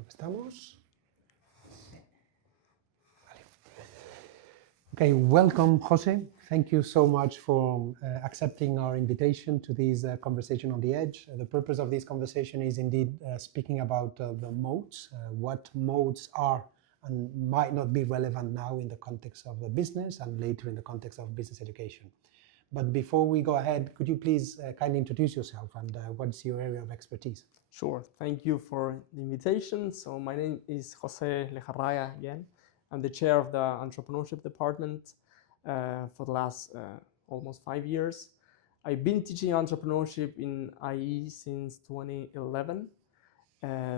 Creo que estamos. Vale. Okay, welcome, Jose. Thank you so much for accepting our invitation to this conversation on the edge. The purpose of this conversation is indeed speaking about the moats, what moats are and might not be relevant now in the context of the business and later in the context of business education. But before we go ahead, could you please kindly introduce yourself and what's your area of expertise? Sure, thank you for the invitation. So my name is Jose Lejarraya again. I'm the chair of the entrepreneurship department for the last almost 5 years. I've been teaching entrepreneurship in IE since 2011.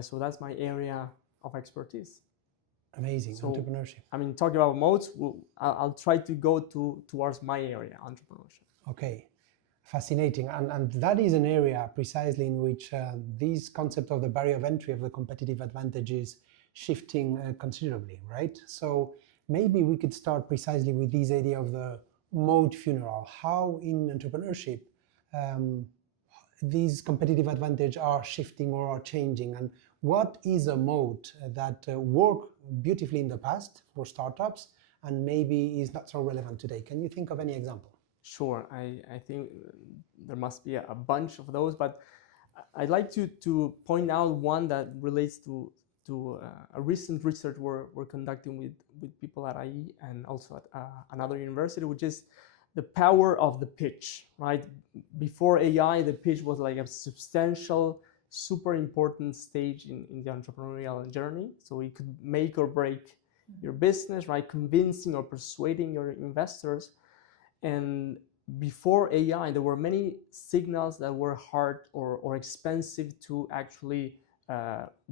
So that's my area of expertise. Amazing, So, entrepreneurship. I mean, talking about moats, I'll try to go towards my area, entrepreneurship. Okay, fascinating. And that is an area precisely in which this concept of the barrier of entry of the competitive advantage is shifting considerably, right? So maybe we could start precisely with this idea of the moat funeral. How in entrepreneurship these competitive advantage are shifting or are changing, and what is a moat that worked beautifully in the past for startups and maybe is not so relevant today? Can you think of any example? Sure, I think there must be a bunch of those, but I'd like to point out one that relates to a recent research we're conducting with people at IE and also at another university, which is the power of the pitch, right? Before AI, the pitch was like a substantial, super important stage in the entrepreneurial journey. So it could make or break your business, right? Convincing or persuading your investors. And before AI, there were many signals that were hard or expensive to actually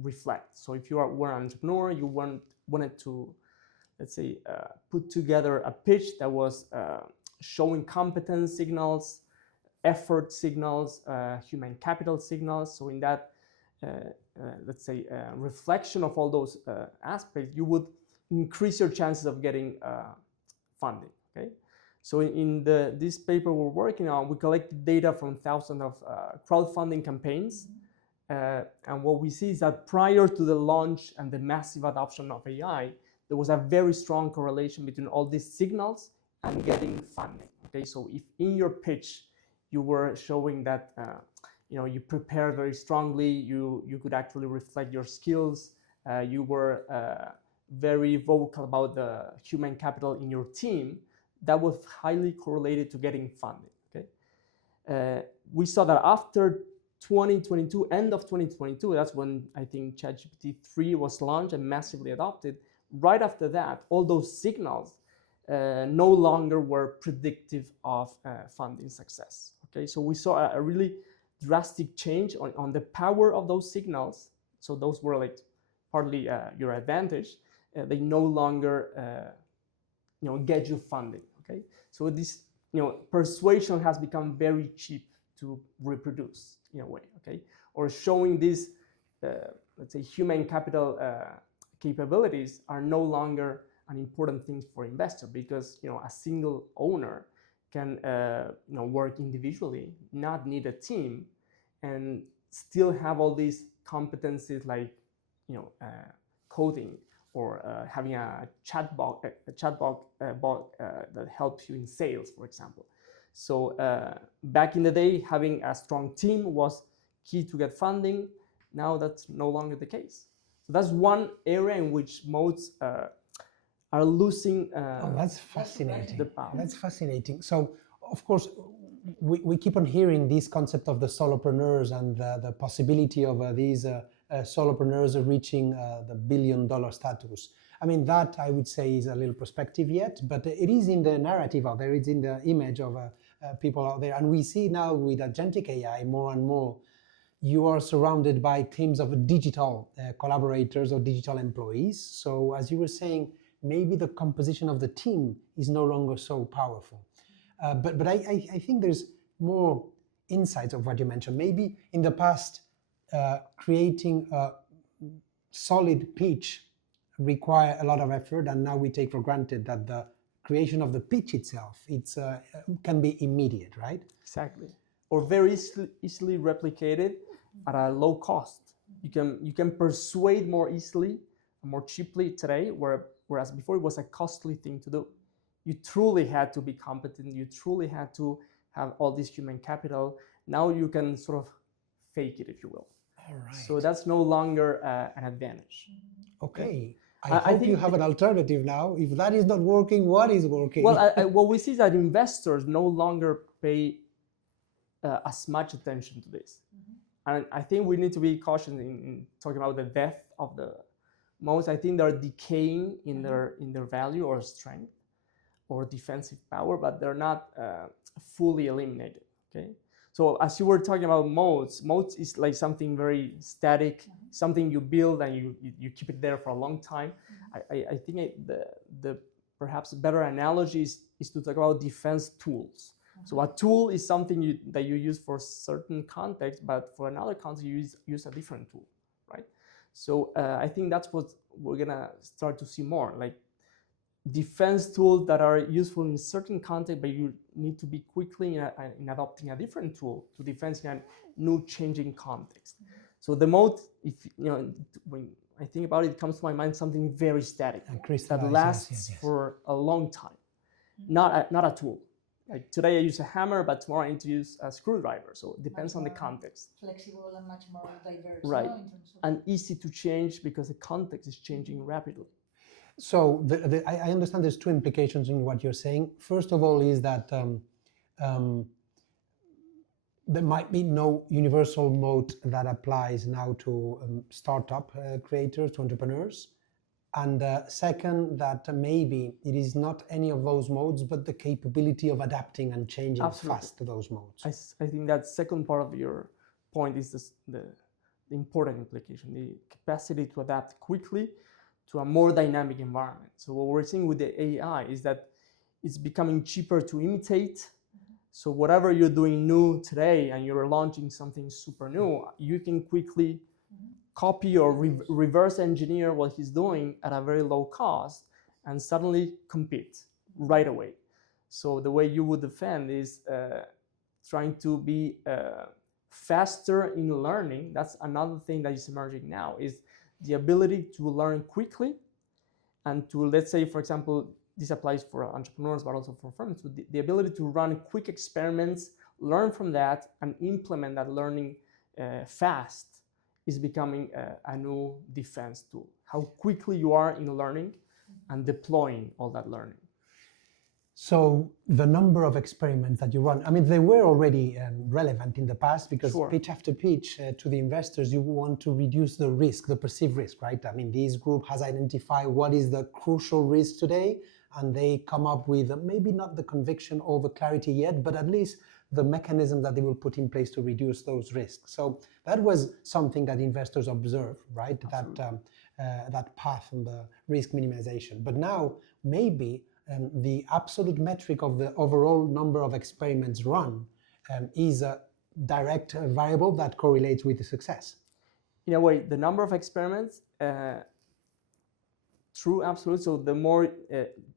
reflect. So if you were an entrepreneur, you wanted to, let's say, put together a pitch that was showing competence signals, effort signals, human capital signals. So in that, let's say, reflection of all those aspects, you would increase your chances of getting funding, okay? So in this paper we're working on, we collected data from thousands of crowdfunding campaigns. And what we see is that prior to the launch and the massive adoption of AI, there was a very strong correlation between all these signals and getting funding. Okay, so if in your pitch you were showing that you prepare very strongly, you could actually reflect your skills, you were very vocal about the human capital in your team, that was highly correlated to getting funding. Okay, we saw that after 2022, end of 2022, that's when I think ChatGPT 3 was launched and massively adopted. Right after that, all those signals no longer were predictive of funding success. Okay, so we saw a really drastic change on the power of those signals. So those were like partly your advantage. They no longer get you funding. Okay, so this persuasion has become very cheap to reproduce in a way. Okay, or showing these let's say human capital capabilities are no longer an important thing for investor, because a single owner can work individually, not need a team, and still have all these competencies like coding or having a chatbot that helps you in sales, for example. So back in the day, having a strong team was key to get funding. Now that's no longer the case. So that's one area in which moats are losing. That's fascinating. The power. That's fascinating. So, of course, we keep on hearing this concept of the solopreneurs and the possibility of these solopreneurs reaching the billion-dollar status. I mean, that I would say is a little perspective yet, but it is in the narrative out there. It's in the image of people out there. And we see now with agentic AI more and more, you are surrounded by teams of digital collaborators or digital employees. So as you were saying, maybe the composition of the team is no longer so powerful. But I think there's more insights of what you mentioned. Maybe in the past, creating a solid pitch require a lot of effort, and now we take for granted that the creation of the pitch itself can be immediate, right? Exactly. Or very easily replicated at a low cost. You can persuade more easily, more cheaply today, whereas before it was a costly thing to do. You truly had to be competent. You truly had to have all this human capital. Now you can sort of fake it, if you will. All right. So that's no longer an advantage. Okay. I I hope think you have an alternative now. If that is not working, what is working? Well, what we see is that investors no longer pay as much attention to this. And I think we need to be cautious in talking about the death of the modes. I think they're decaying in their value or strength or defensive power, but they're not fully eliminated. Okay. So as you were talking about modes is like something very static, something you build and you keep it there for a long time. I think the perhaps better analogy is to talk about defense tools. So a tool is something that you use for certain context, but for another context you use a different tool, right? So I think that's what we're gonna start to see more, like defense tools that are useful in certain context, but you need to be quickly in adopting a different tool to defend in a new changing context. So the mode, if you know, when I think about it, it comes to my mind something very static that lasts for a long time, not a tool. Like today I use a hammer, but tomorrow I need to use a screwdriver. So it depends on the context. Flexible and much more diverse. Right. No, in terms of And easy to change because the context is changing rapidly. So I understand there's two implications in what you're saying. First of all is that there might be no universal mode that applies now to startup creators, to entrepreneurs. And second, that maybe it is not any of those modes, but the capability of adapting and changing fast to those modes. I think that second part of your point is the important implication, the capacity to adapt quickly to a more dynamic environment. So what we're seeing with the AI is that it's becoming cheaper to imitate. So whatever you're doing new today and you're launching something super new, you can quickly copy or reverse engineer what he's doing at a very low cost and suddenly compete right away. So the way you would defend is trying to be faster in learning. That's another thing that is emerging now, is the ability to learn quickly and to, let's say, for example, this applies for entrepreneurs, but also for firms, the ability to run quick experiments, learn from that, and implement that learning fast is becoming a new defense tool. How quickly you are in learning and deploying all that learning. So the number of experiments that you run, I mean, they were already relevant in the past because pitch after pitch to the investors, you want to reduce the risk, the perceived risk, right? I mean, this group has identified what is the crucial risk today, and they come up with maybe not the conviction or the clarity yet, but at least the mechanism that they will put in place to reduce those risks. So that was something that investors observe, right? That path on the risk minimization. But now maybe the absolute metric of the overall number of experiments run is a direct variable that correlates with the success. In a way, the number of experiments, true, absolutely. So the more,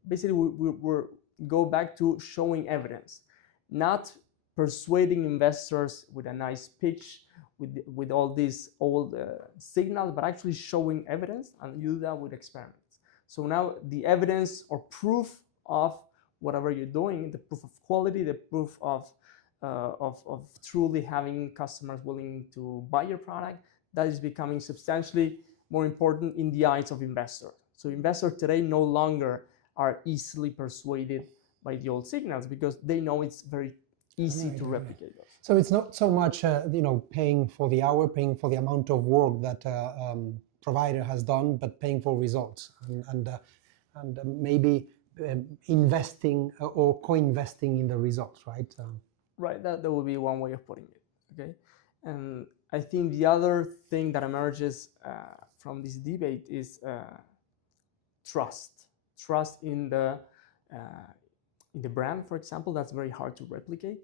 basically we go back to showing evidence, not persuading investors with a nice pitch, with all these old signals, but actually showing evidence, and you do that with experiments. So now the evidence or proof of whatever you're doing, the proof of quality, the proof of truly having customers willing to buy your product, that is becoming substantially more important in the eyes of investors. So investors today no longer are easily persuaded by the old signals because they know it's very easy to replicate those. So it's not so much paying for the hour, paying for the amount of work that provider has done, but paying for results and maybe investing or co-investing in the results, right? Right, that would be one way of putting it, okay? And I think the other thing that emerges from this debate is trust in the brand, for example. That's very hard to replicate.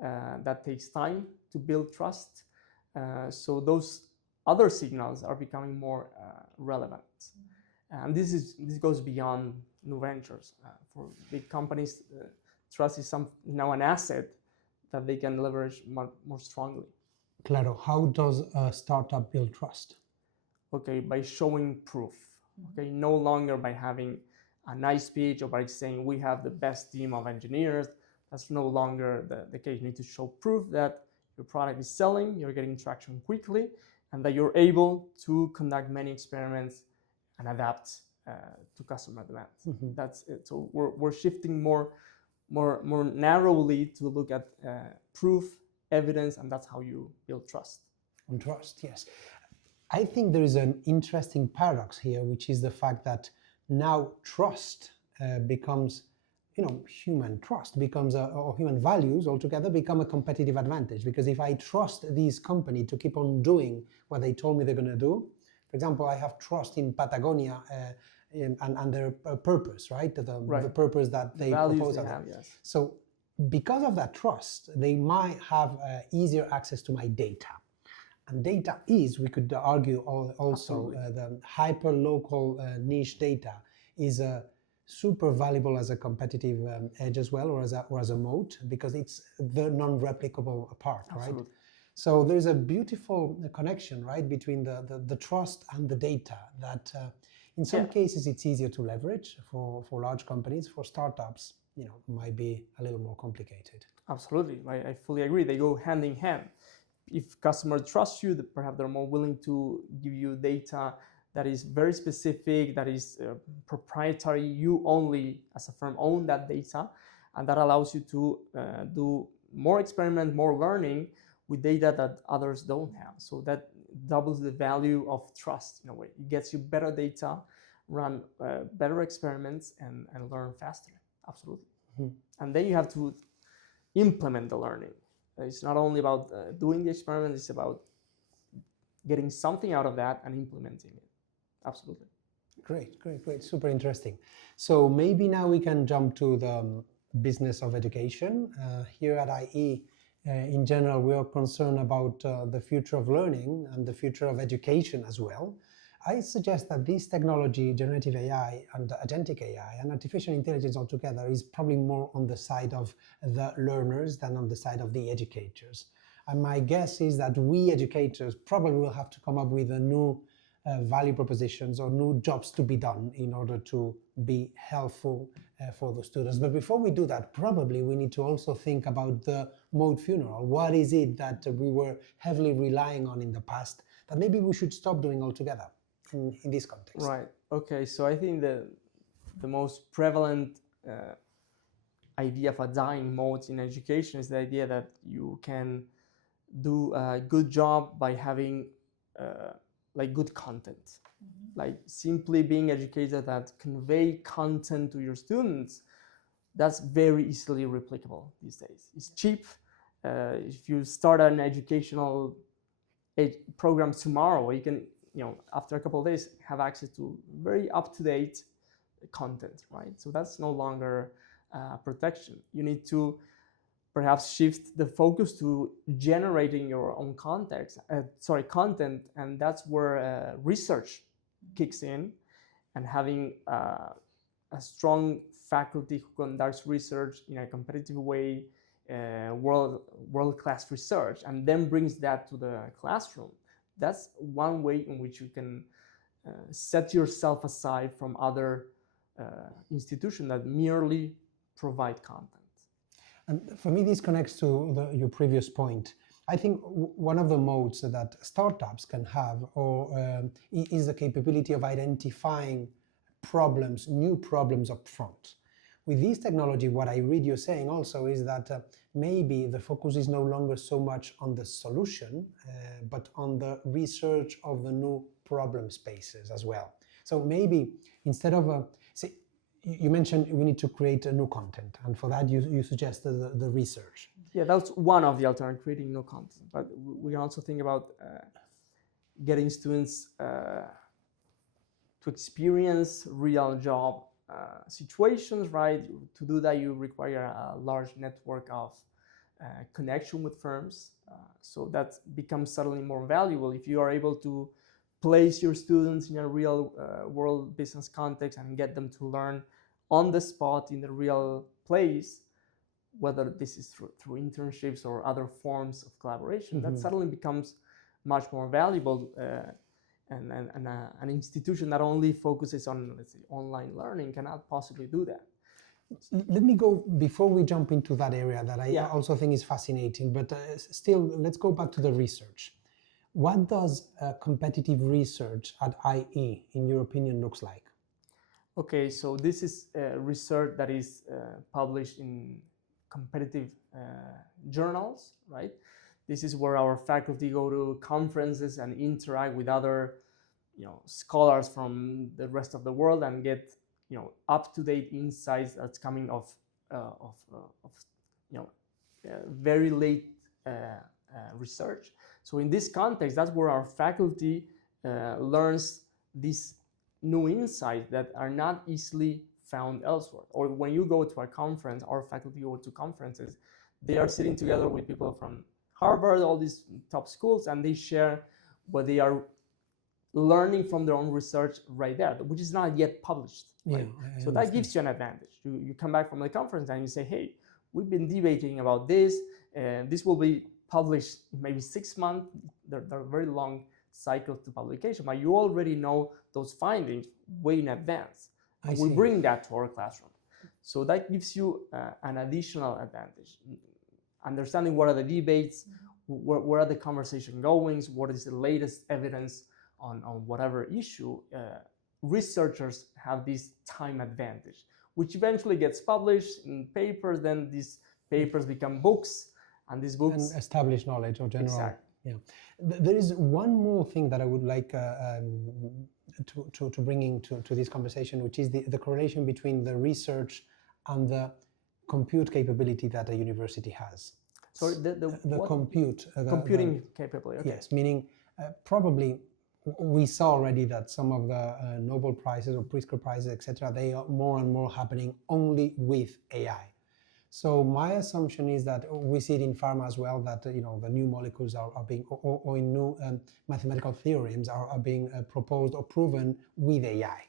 That takes time to build trust. So those other signals are becoming more relevant. And this goes beyond new ventures. For big companies, trust is now an asset that they can leverage more strongly. Claro, how does a startup build trust? Okay, by showing proof. Okay, no longer by having a nice speech or by saying we have the best team of engineers. That's no longer the case. You need to show proof that your product is selling, you're getting traction quickly, and that you're able to conduct many experiments and adapt to customer demands. That's it. So we're shifting more narrowly to look at proof, evidence, and that's how you build trust. On trust, yes. I think there is an interesting paradox here, which is the fact that now trust becomes, human trust becomes, or human values altogether become a competitive advantage. Because if I trust this company to keep on doing what they told me they're going to do, for example, I have trust in Patagonia and their purpose, right? The purpose that they propose. Yes. So because of that trust, they might have easier access to my data. And data is, we could argue also, the hyper-local niche data is super valuable as a competitive edge as well, or as a moat, because it's the non-replicable part, right? So there's a beautiful connection, right, between the trust and the data that in some cases it's easier to leverage for large companies. For startups, might be a little more complicated. Absolutely, I fully agree. They go hand in hand. If customers trust you, perhaps they're more willing to give you data that is very specific, that is proprietary. You only, as a firm, own that data, and that allows you to do more experiment, more learning with data that others don't have. So that doubles the value of trust in a way. It gets you better data, run better experiments, and learn faster. Absolutely. And then you have to implement the learning. It's not only about doing the experiment, it's about getting something out of that and implementing it. Absolutely. Great. Super interesting. So maybe now we can jump to the business of education. Here at IE, in general, we are concerned about the future of learning and the future of education as well. I suggest that this technology, generative AI and agentic AI and artificial intelligence altogether, is probably more on the side of the learners than on the side of the educators. And my guess is that we educators probably will have to come up with a new value propositions or new jobs to be done in order to be helpful for the students. But before we do that, probably we need to also think about the mode funeral. What is it that we were heavily relying on in the past that maybe we should stop doing altogether? In this context. Right. Okay. So I think the most prevalent idea of a dying mode in education is the idea that you can do a good job by having good content, like simply being educators that convey content to your students. That's very easily replicable these days. It's cheap. If you start an educational program tomorrow, you can, after a couple of days, have access to very up-to-date content, right? So that's no longer protection. You need to perhaps shift the focus to generating your own content, and that's where research kicks in, and having a strong faculty who conducts research in a competitive way, world-class research, and then brings that to the classroom. That's one way in which you can set yourself aside from other institutions that merely provide content. And for me, this connects to your previous point. I think one of the modes that startups can have is the capability of identifying problems, new problems up front. With this technology, what I read you saying also is that maybe the focus is no longer so much on the solution, but on the research of the new problem spaces as well. So maybe instead of, you mentioned we need to create a new content, and for that you suggested the research. Yeah, that's one of the alternatives, creating new content. But we can also think about getting students to experience real job situations, right? To do that, you require a large network of connection with firms. So that becomes suddenly more valuable if you are able to place your students in a real world business context and get them to learn on the spot in the real place. whether this is through internships or other forms of collaboration, that suddenly becomes much more valuable. And an institution that only focuses on, let's say, online learning cannot possibly do that. Let me go, before we jump into that area that I also think is fascinating, but still, let's go back to the research. What does competitive research at IE, in your opinion, looks like? Okay, so this is research that is published in competitive journals, right? This is where our faculty go to conferences and interact with other, scholars from the rest of the world and get, up-to-date insights that's coming of very late research. So in this context, that's where our faculty learns these new insights that are not easily found elsewhere. Or when you go to a conference, our faculty go to conferences, they are sitting together with people from Harvard, all these top schools, and they share what they are learning from their own research right there, which is not yet published. Right? So that gives you an advantage. You come back from the conference and you say, hey, we've been debating about this, and this will be published in maybe 6 months. They're very long cycles to publication, but you already know those findings way in advance. We bring that to our classroom. So that gives you an additional advantage. Understanding what are the debates, where are the conversation going, what is the latest evidence on whatever issue. Researchers have this time advantage, which eventually gets published in papers. Then these papers become books, and these books and establish knowledge or general. Exactly. Yeah. There is one more thing that I would like to bring into this conversation, which is the correlation between the research and the compute capability that a university has. Sorry, computing capability. Okay. Yes, meaning probably we saw already that some of the Nobel Prizes or Pritzker Prizes, etc., they are more and more happening only with AI. So my assumption is that we see it in pharma as well, that the new molecules are being, or in new mathematical theorems are being proposed or proven with AI.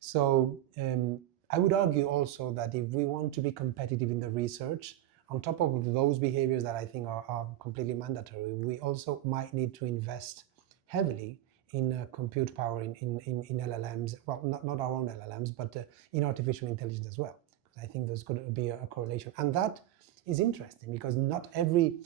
So I would argue also that if we want to be competitive in the research, on top of those behaviors that I think are completely mandatory, we also might need to invest heavily in compute power in LLMs. Well, not our own LLMs, but in artificial intelligence as well. I think there's going to be a correlation. And that is interesting because not every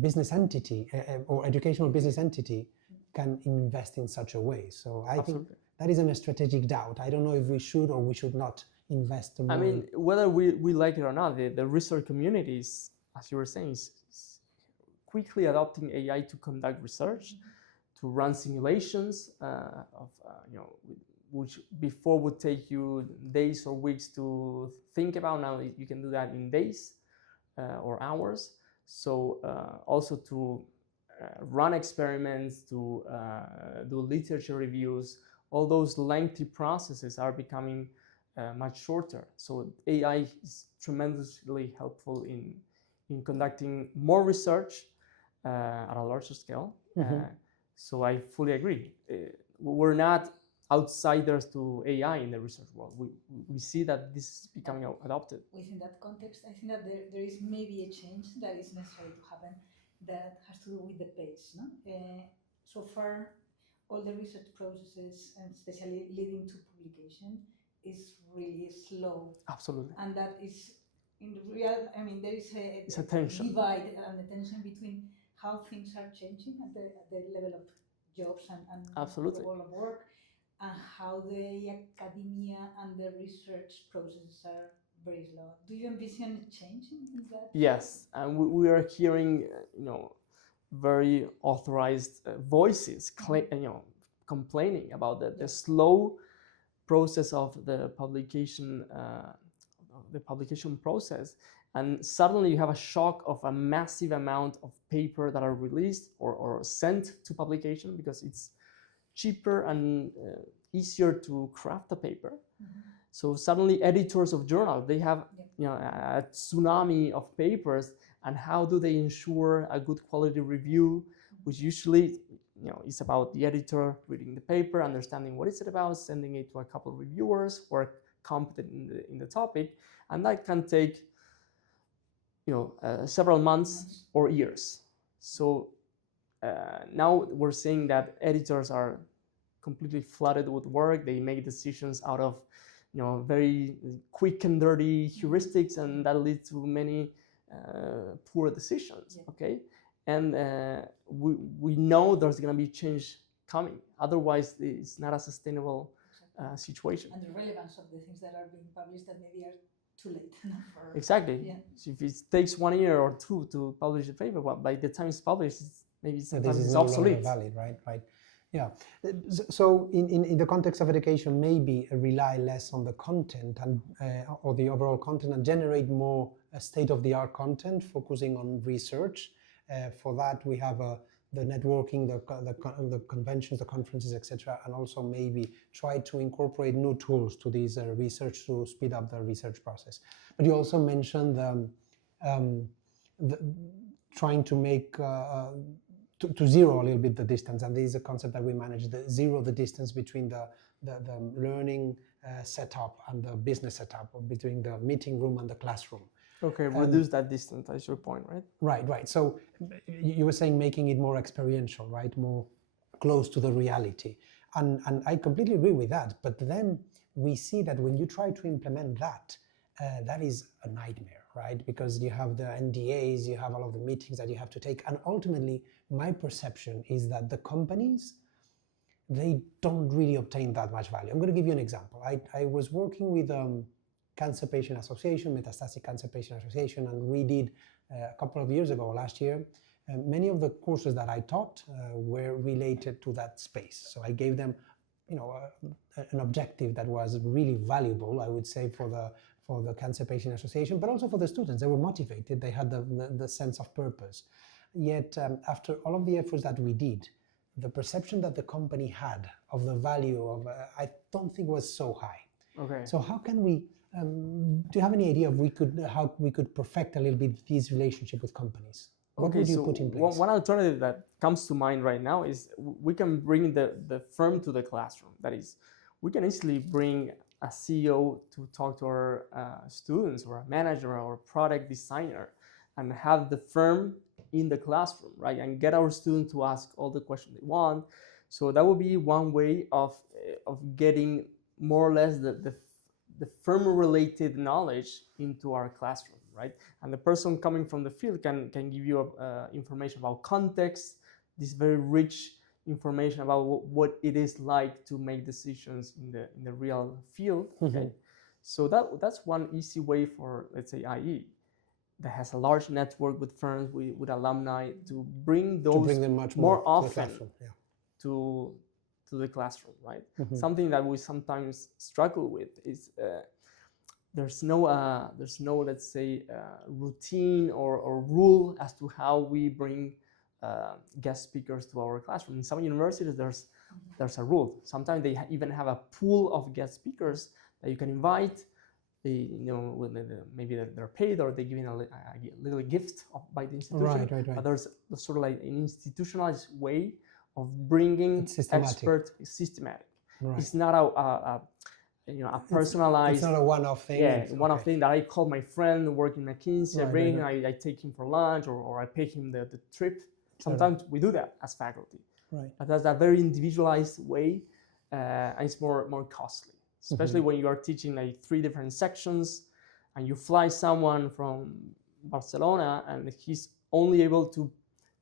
business entity or educational business entity can invest in such a way. So I think that is a strategic doubt. I don't know if we should or we should not invest more. I mean, whether we like it or not, the research communities, as you were saying, is quickly adopting AI to conduct research, to run simulations of which before would take you days or weeks to think about. Now you can do that in days or hours. So also to run experiments, to do literature reviews, all those lengthy processes are becoming much shorter. So AI is tremendously helpful in conducting more research at a larger scale. So I fully agree. We're not outsiders to AI in the research world. We see that this is becoming adopted. Within that context, I think that there is maybe a change that is necessary to happen that has to do with the pace. No? So far, all the research processes, and especially leading to publication, is really slow. Absolutely. And that is, in real, I mean, there is a tension. Divide and a tension between how things are changing at the level of jobs and Absolutely. the world of work, and how the academia and the research processes are very slow. Do you envision a change in that? Yes, and we are hearing, very authorized voices, complaining about the slow process of the publication process, and suddenly you have a shock of a massive amount of paper that are released or sent to publication because it's cheaper and easier to craft a paper. So suddenly editors of journals, they have a tsunami of papers, and how do they ensure a good quality review, which usually is about the editor reading the paper, understanding what is it about, sending it to a couple of reviewers who are competent in the topic, and that can take several months or years. So now we're seeing that editors are completely flooded with work. They make decisions out of very quick and dirty heuristics, and that leads to many poor decisions. Yeah. Okay, and we know there's going to be change coming. Otherwise, it's not a sustainable situation. And the relevance of the things that are being published that maybe are too late. For, Exactly. Yeah. So if it takes 1 year or 2 to publish a paper, well, by the time it's published, maybe So sometimes this is it's no obsolete. longer valid, right? Yeah. So in the context of education, maybe rely less on the content and or the overall content, and generate more state-of-the-art content, focusing on research. For that, we have the networking, the conventions, the conferences, etc., and also maybe try to incorporate new tools to these research to speed up the research process. But you also mentioned trying to make to zero a little bit the distance, and this is a concept that we manage, the distance between the learning setup and the business setup, or between the meeting room and the classroom. Okay, reduce that distance. That's your point, right? Right. So you were saying making it more experiential, right? More close to the reality. And I completely agree with that. But then we see that when you try to implement that, that is a nightmare, right? Because you have the NDAs, you have all of the meetings that you have to take. And ultimately, my perception is that the companies, they don't really obtain that much value. I'm going to give you an example. I was working with Cancer Patient Association, Metastatic Cancer Patient Association, and we did a couple of years ago, last year, many of the courses that I taught were related to that space. So I gave them, an objective that was really valuable, I would say, for the Cancer Patient Association, but also for the students. They were motivated, they had the sense of purpose. Yet, after all of the efforts that we did, the perception that the company had of the value of, I don't think was so high. Okay. So how can we, do you have any idea of how we could perfect a little bit this relationship with companies? What would you put in place? One alternative that comes to mind right now is we can bring the firm to the classroom. That is, we can easily bring a CEO to talk to our students, or a manager or a product designer, and have the firm in the classroom, right? And get our students to ask all the questions they want. So that would be one way of getting more or less the firm-related knowledge into our classroom, right? And the person coming from the field can give you information about context, this very rich information about what it is like to make decisions in the real field. Okay, so that's one easy way for, let's say, IE, that has a large network with firms, with alumni, to bring those to bring them much more often to the classroom, right? Something that we sometimes struggle with is there's no let's say routine or rule as to how we bring guest speakers to our classroom. In some universities, there's a rule. Sometimes they even have a pool of guest speakers that you can invite. They, maybe they're paid, or they're given a little gift by the institution. Right. But there's sort of like an institutionalized way of bringing experts. Systematic. Right. It's not a personalized. It's not a one-off thing. Yeah, one-off thing that I call my friend working McKinsey. I bring him, I take him for lunch, or I pay him the trip. Sometimes we do that as faculty. Right. But that's a very individualized way, and it's more costly, especially when you are teaching like 3 different sections, and you fly someone from Barcelona, and he's only able to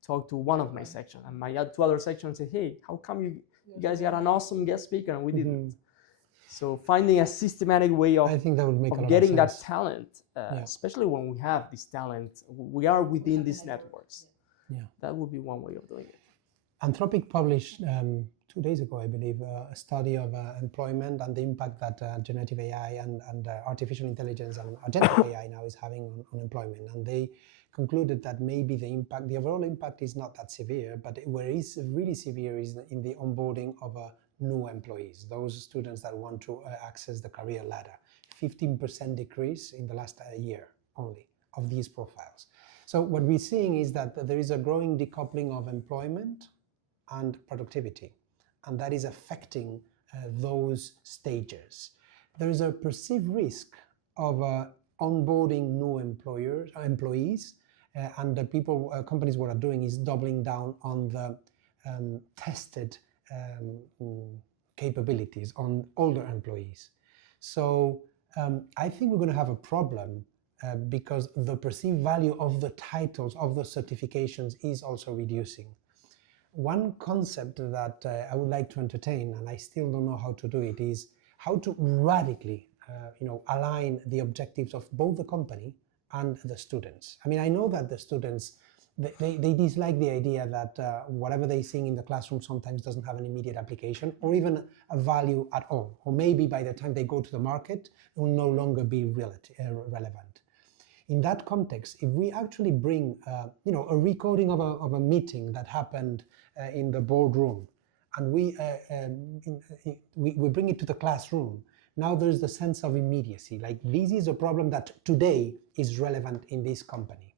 talk to one of my sections, and my 2 other sections say, hey, how come you guys got an awesome guest speaker and we didn't? So finding a systematic way of, I think that would make of getting that talent, especially when we have this talent, we are within these networks. Yeah, that would be one way of doing it. Anthropic published 2 days ago, I believe, a study of employment and the impact that generative AI and artificial intelligence and agentic AI now is having on employment. And they concluded that maybe the overall impact is not that severe, but where it is really severe is in the onboarding of new employees, those students that want to access the career ladder. 15% decrease in the last year only of these profiles. So what we're seeing is that there is a growing decoupling of employment and productivity, and that is affecting those stages. There is a perceived risk of onboarding new employees, and the companies what are doing is doubling down on the tested capabilities on older employees. So I think we're going to have a problem because the perceived value of the titles of the certifications is also reducing. One concept that I would like to entertain, and I still don't know how to do it, is how to radically align the objectives of both the company and the students. I mean, I know that the students, they dislike the idea that whatever they sing in the classroom sometimes doesn't have an immediate application or even a value at all. Or maybe by the time they go to the market, it will no longer be relevant. In that context, if we actually bring a recording of a meeting that happened in the boardroom, and we bring it to the classroom, now there's the sense of immediacy. Like, this is a problem that today is relevant in this company.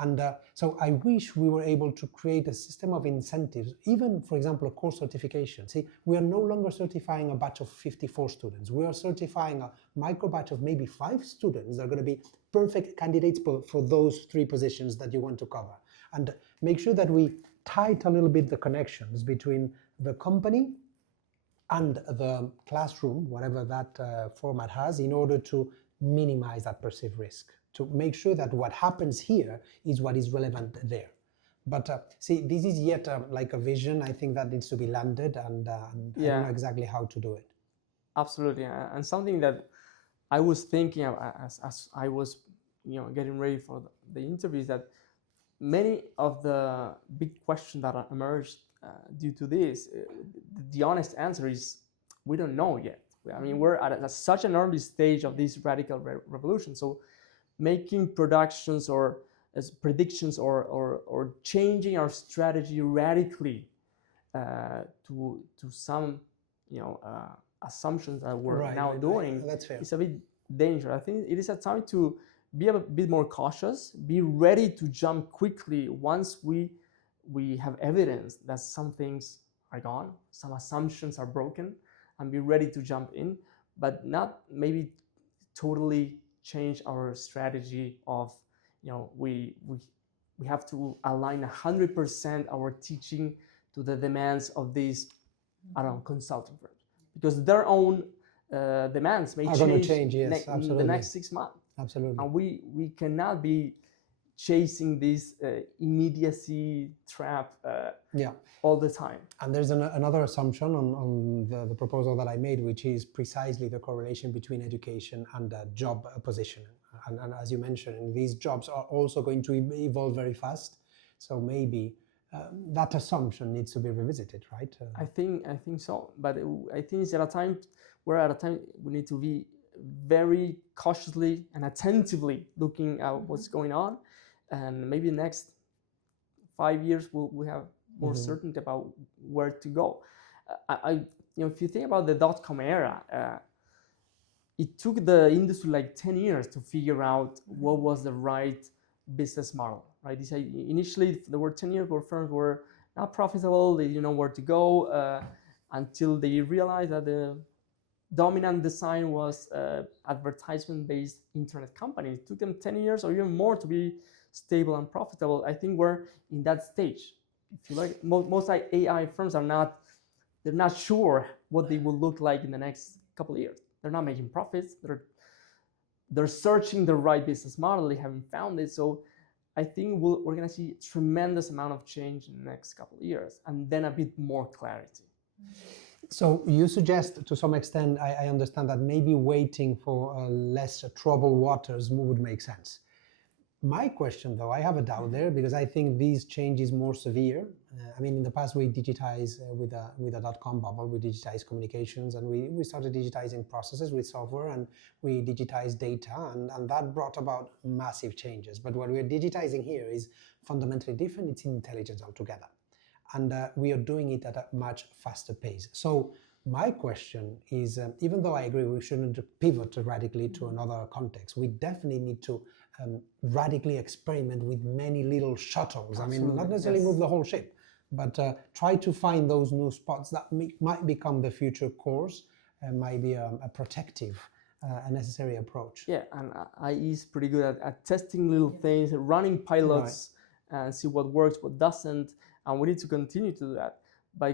And so I wish we were able to create a system of incentives, even, for example, a course certification. See, we are no longer certifying a batch of 54 students. We are certifying a micro batch of maybe 5 students that are going to be perfect candidates for those 3 positions that you want to cover. And make sure that we tight a little bit the connections between the company and the classroom, whatever that format has, in order to minimize that perceived risk, to make sure that what happens here is what is relevant there. But see, this is yet like a vision. I think that needs to be landed, and I don't know exactly how to do it. Absolutely, and something that I was thinking of as I was getting ready for the interview is that many of the big questions that emerged due to this, the honest answer is we don't know yet. I mean, we're at such an early stage of this radical revolution. So making predictions or changing our strategy radically to some assumptions that we're now doing, that's fair. It's a bit dangerous. I think it is a time to be a bit more cautious, be ready to jump quickly once we have evidence that some things are gone, some assumptions are broken, and be ready to jump in, but not maybe totally change our strategy of, we have to align 100% our teaching to the demands of these, consulting firms, because their own demands may change yes, in the next 6 months. Absolutely. And we cannot be chasing this immediacy trap all the time. And there's another assumption on the proposal that I made, which is precisely the correlation between education and job positioning. And as you mentioned, these jobs are also going to evolve very fast. So maybe that assumption needs to be revisited, right? I think so. But I think it's at a time we need to be very cautiously and attentively looking at what's going on, and maybe next 5 years we have more certainty about where to go. If you think about the .com era, it took the industry like 10 years to figure out what was the right business model, right? Initially, there were 10 years where firms were not profitable, they didn't know where to go, until they realized that the dominant design was advertisement-based internet company. It took them 10 years or even more to be stable and profitable. I think we're in that stage. If you like, most AI firms they're not sure what they will look like in the next couple of years. They're not making profits. They're searching the right business model. They haven't found it. So I think we're going to see a tremendous amount of change in the next couple of years, and then a bit more clarity. So you suggest, to some extent, I understand that maybe waiting for less troubled waters would make sense. My question, though, I have a doubt there, because I think these changes more severe. I mean, in the past we digitized with a .com bubble, we digitized communications, and we started digitizing processes with software, and we digitized data, and that brought about massive changes. But what we're digitizing here is fundamentally different. It's intelligence altogether. And we are doing it at a much faster pace. So my question is, even though I agree we shouldn't pivot radically to another context, we definitely need to radically experiment with many little shuttles. Absolutely, I mean, not necessarily move the whole ship, but try to find those new spots that might become the future course, might be a protective a necessary approach. Yeah, and IE is pretty good at testing little things, running pilots, and see what works, what doesn't, and we need to continue to do that. By